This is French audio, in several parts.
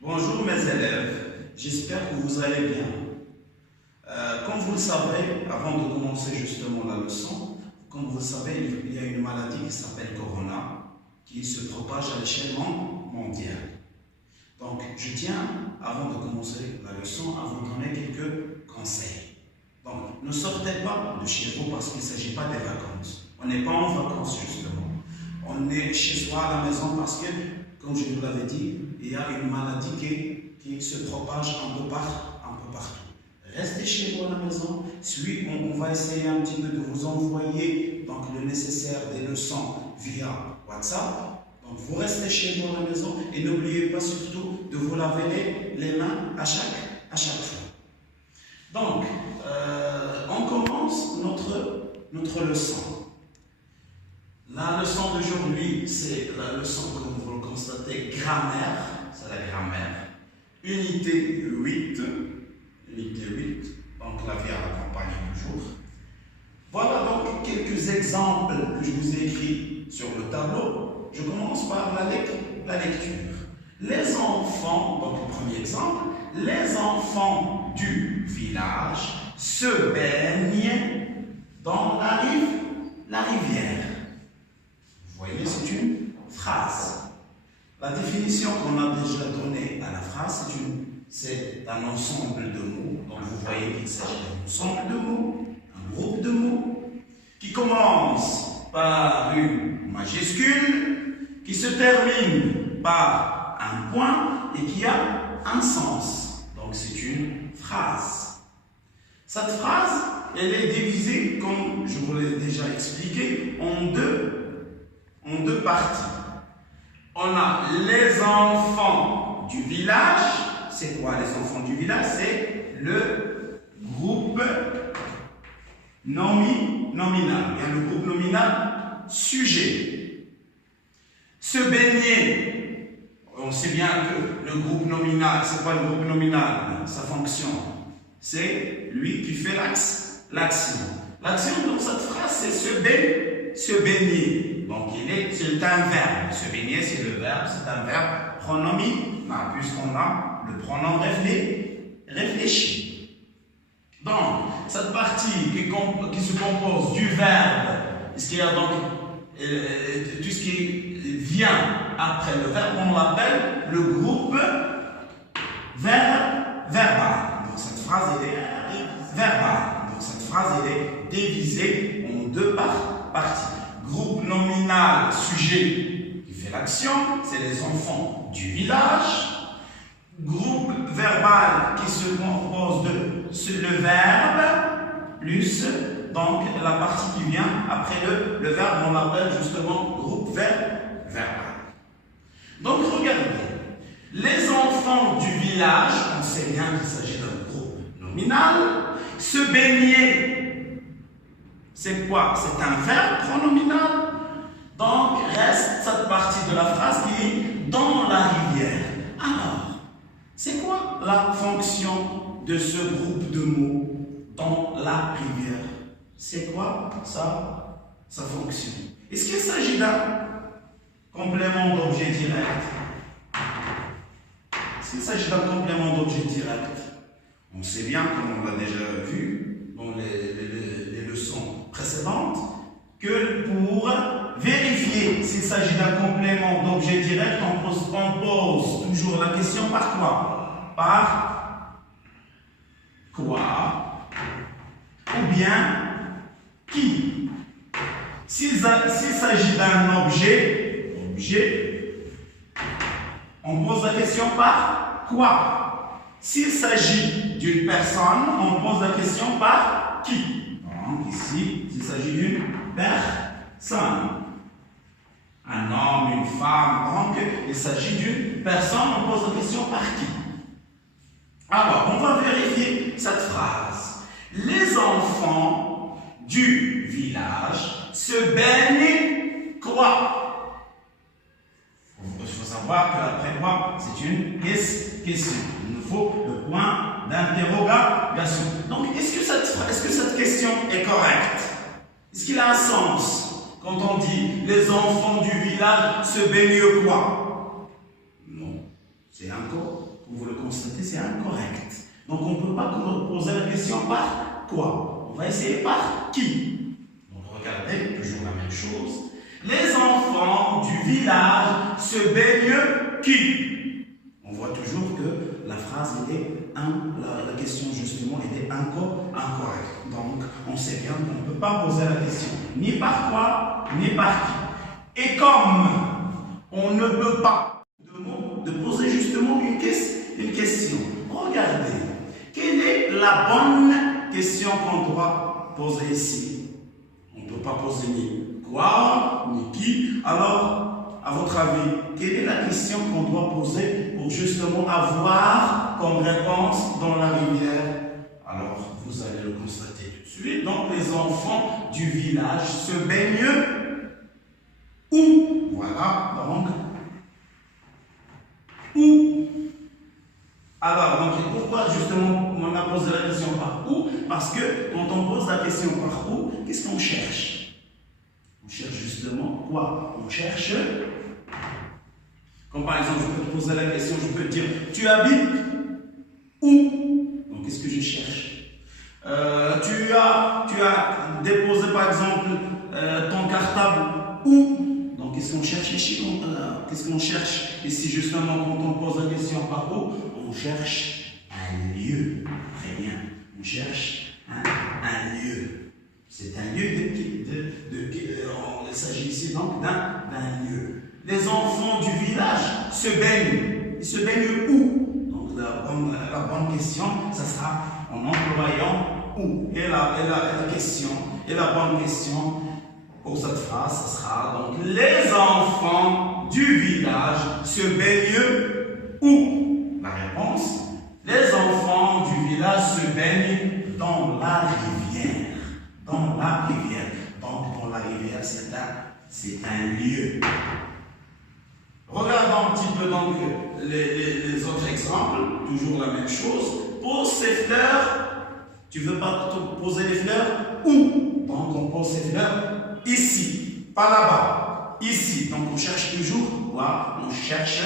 Bonjour mes élèves, j'espère que vous allez bien. Comme vous le savez, avant de commencer justement la leçon, comme vous le savez, il y a une maladie qui s'appelle Corona, qui se propage à l'échelle mondiale. Donc, je tiens, avant de commencer la leçon, à vous donner quelques conseils. Donc, ne sortez pas de chez vous parce qu'il ne s'agit pas des vacances. On n'est pas en vacances justement. On est chez soi à la maison parce que, comme je vous l'avais dit, il y a une maladie qui se propage un peu partout. Restez chez vous à la maison. On va essayer un petit peu de vous envoyer donc, le nécessaire des leçons via WhatsApp. Donc vous restez chez vous à la maison et n'oubliez pas surtout de vous laver les mains à chaque fois. Donc, on commence notre leçon. La leçon d'aujourd'hui, c'est la leçon, comme vous le constatez, grammaire. C'est la grammaire. Unité 8. Donc la vie à la campagne toujours. Voilà donc quelques exemples que je vous ai écrits sur le tableau. Je commence par la lecture. Les enfants, donc le premier exemple, les enfants du village se baignent dans la rivière. Vous voyez, c'est une phrase. La définition qu'on a déjà donnée à la phrase, c'est un ensemble de mots. Donc vous voyez qu'il s'agit d'un ensemble de mots, un groupe de mots, qui commence par une majuscule, qui se termine par un point et qui a un sens. Donc c'est une phrase. Cette phrase, elle est divisée, comme je vous l'ai déjà expliqué, en deux parties. On a les enfants du village. C'est quoi les enfants du village? C'est le groupe nominal. Il y a le groupe nominal sujet. Se baigner. On sait bien que le groupe nominal, c'est quoi le groupe nominal? Sa fonction, c'est lui qui fait l'action. L'action dans cette phrase, c'est se baigner. Donc, c'est un verbe. Se baigner, c'est le verbe, c'est un verbe pronominal, puisqu'on a le pronom réfléchi. Donc, cette partie qui se compose du verbe, ce qu'il y a donc tout ce qui vient après le verbe, on l'appelle le groupe verbal. Donc, cette phrase est verbale. Donc, cette phrase est divisée en deux parties. Groupe nominal, sujet qui fait l'action, c'est les enfants du village. Groupe verbal qui se compose de le verbe plus donc la partie qui vient après le verbe, on l'appelle justement groupe verbal. Donc regardez, les enfants du village, on sait bien qu'il s'agit d'un groupe nominal, se baigner. C'est quoi? C'est un verbe pronominal. Donc, reste cette partie de la phrase qui est dans la rivière. Alors, c'est quoi la fonction de ce groupe de mots dans la rivière? C'est quoi sa fonction? Est-ce qu'il s'agit d'un complément d'objet direct? Est-ce qu'il s'agit d'un complément d'objet direct? On sait bien, comme on l'a déjà vu dans les leçons précédentes, que pour vérifier s'il s'agit d'un complément d'objet direct, on pose toujours la question par quoi? Par quoi? Ou bien qui? S'il s'agit d'un objet, on pose la question par quoi? S'il s'agit d'une personne, on pose la question par qui? Donc ici, s'il s'agit d'une personne. Un homme, une femme, donc il s'agit d'une personne, on pose la question par qui? Alors, on va vérifier cette phrase. Les enfants du village se baignent quoi? Il faut savoir que après quoi, c'est une question. Il nous faut le point d'interrogation. Donc, est-ce que cette question est correcte? Est-ce qu'il a un sens quand on dit les enfants du village se baignent quoi? Non. C'est incorrect. Comme vous le constatez, c'est incorrect. Donc on ne peut pas poser la question par quoi. On va essayer par qui. Donc regardez, toujours la même chose. Les enfants du village se baignent qui? On voit toujours que la phrase était la question justement était incorrecte. Donc on sait bien qu'on ne peut pas poser la question ni par quoi, ni par qui. Et comme on ne peut pas de poser justement une question, regardez, quelle est la bonne question qu'on doit poser ici? On ne peut pas poser ni quoi, ni qui. Alors, à votre avis, quelle est la question qu'on doit poser pour justement avoir comme réponse dans la rivière? Alors, vous allez le constater tout de suite. Donc, les enfants du village se baignent où? Voilà, donc, où? Alors, donc, pourquoi justement on a posé la question par où? Parce que quand on pose la question par où, qu'est-ce qu'on cherche? On cherche justement quoi? On cherche, comme par exemple, je peux te poser la question, je peux te dire, tu habites où? Donc, qu'est-ce que je cherche? Tu as déposé par exemple ton cartable où? Donc, qu'est-ce qu'on cherche ici? Qu'est-ce qu'on cherche ici justement quand on pose la question par où? On cherche un lieu. Très bien. On cherche un lieu. C'est un lieu il s'agit ici donc d'un lieu. Les enfants du village se baignent. Ils se baignent où? Donc la bonne question, ça sera en employant où. Et la bonne question pour cette phrase, ça sera donc les enfants du village se baignent où? La réponse, les enfants du village se baignent dans la rivière. Dans la rivière. Donc, dans la rivière, c'est un lieu. Regardons un petit peu donc les autres exemples. Toujours la même chose. Pose ces fleurs. Tu ne veux pas te poser les fleurs où? Donc, on pose ces fleurs ici. Pas là-bas. Ici. Donc, on cherche toujours quoi? On cherche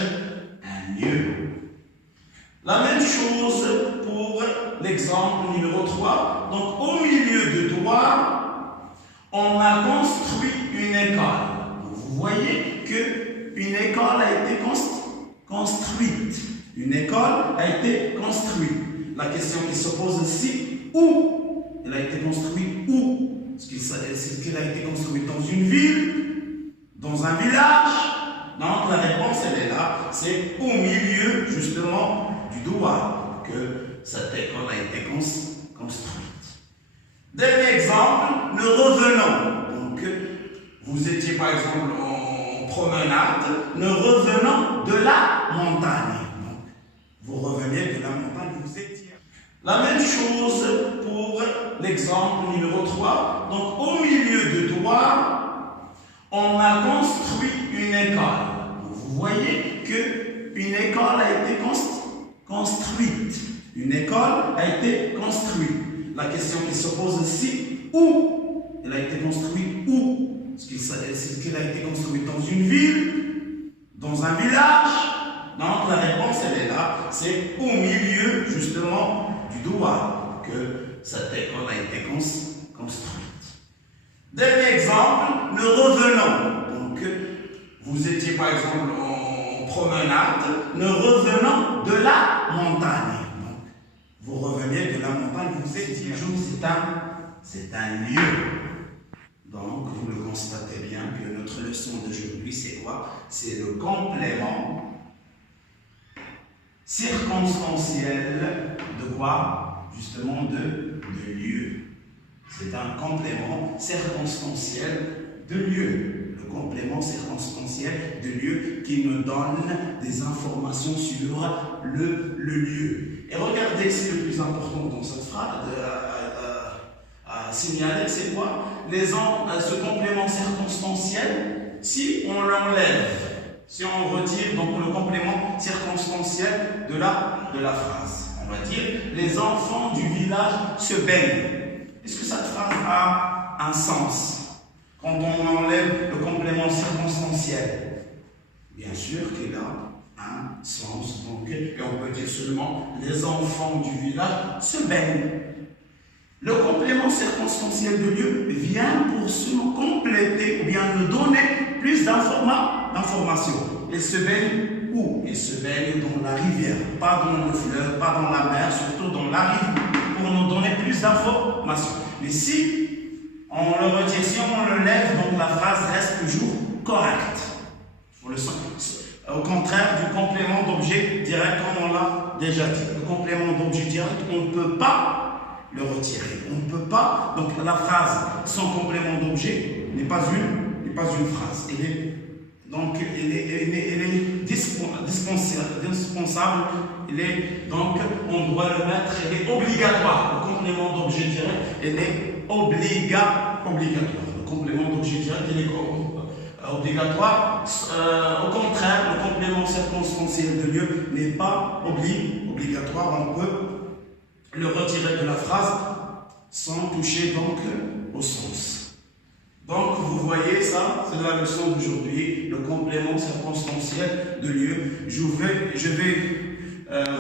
un lieu. La même chose pour l'exemple numéro 3. Donc, au milieu de toi, on a construit une école. Donc, vous voyez qu'une école a été construite. Une école a été construite. La question qui se pose ici, où? Elle a été construite où? Est-ce qu'elle a été construite dans une ville? Dans un village? Donc, la réponse, elle est là. C'est au milieu, justement, du doigt que cette école a été construite. Dernier exemple, nous revenons. Donc, vous étiez par exemple en promenade, nous revenons de la montagne. Donc, vous reveniez de la montagne, vous étiez. La même chose pour l'exemple numéro 3. Donc, au milieu de toi, on a construit une école. Donc, vous voyez qu'une école a été construite. Une école a été construite. La question qui se pose ici, où? Elle a été construite où? Est-ce qu'elle a été construite dans une ville? Dans un village? Donc la réponse, elle est là. C'est au milieu, justement, du doigt que cette école a été construite. Dernier exemple, nous revenons. Donc, vous étiez par exemple en promenade, nous revenons de la montagne. Donc, vous reveniez de la montagne, vous étiez toujours, c'est un lieu. Donc, vous le constatez bien que notre leçon d'aujourd'hui, c'est quoi? C'est le complément circonstanciel de quoi? Justement, de lieu. C'est un complément circonstanciel de lieu. Le complément circonstanciel de lieu qui nous donne des informations sur le lieu. Et regardez, c'est le plus important dans cette phrase à signaler, c'est quoi? Ce complément circonstanciel, si on l'enlève, si on retire donc le complément circonstanciel de la phrase, on va dire les enfants du village se baignent. Est-ce que cette phrase a un sens quand on enlève le complément circonstanciel? Bien sûr qu'il a un sens. Okay. Et on peut dire seulement les enfants du village se baignent. Le complément circonstanciel de lieu vient pour se compléter ou bien nous donner plus d'informations. Ils se baignent où? Ils se baignent dans la rivière, pas dans le fleuve, pas dans la mer, surtout dans la rivière, pour nous donner plus d'informations. Mais si on le retire, si on le lève, donc la phrase reste toujours correcte. Au contraire du complément d'objet direct, comme on l'a déjà dit. Le complément d'objet direct, on ne peut pas le retirer. On ne peut pas, donc la phrase sans complément d'objet n'est pas une phrase. Elle est dispensable. Donc on doit le mettre, elle est obligatoire. Le complément d'objet direct, elle est obligatoire. Le complément d'objet direct, elle est obligatoire. Au contraire, le complément circonstanciel de lieu n'est pas obligatoire. On peut le retirer de la phrase sans toucher donc au sens. Donc vous voyez ça, c'est la leçon d'aujourd'hui, le complément circonstanciel de lieu. Je vais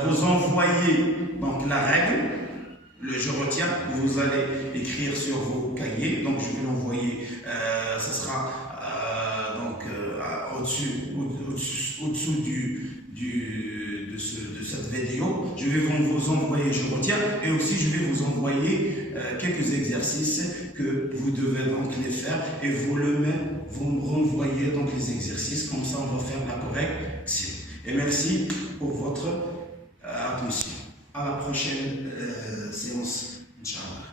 vous envoyer donc la règle. Je retiens, vous allez écrire sur vos cahiers, donc je vais l'envoyer, ça sera au-dessous de cette vidéo. Je vais vous envoyer, je retiens, et aussi je vais vous envoyer quelques exercices que vous devez donc les faire, et vous me renvoyez donc les exercices, comme ça on va faire la correction. Et merci pour votre attention. À la prochaine séance, Inch'Allah.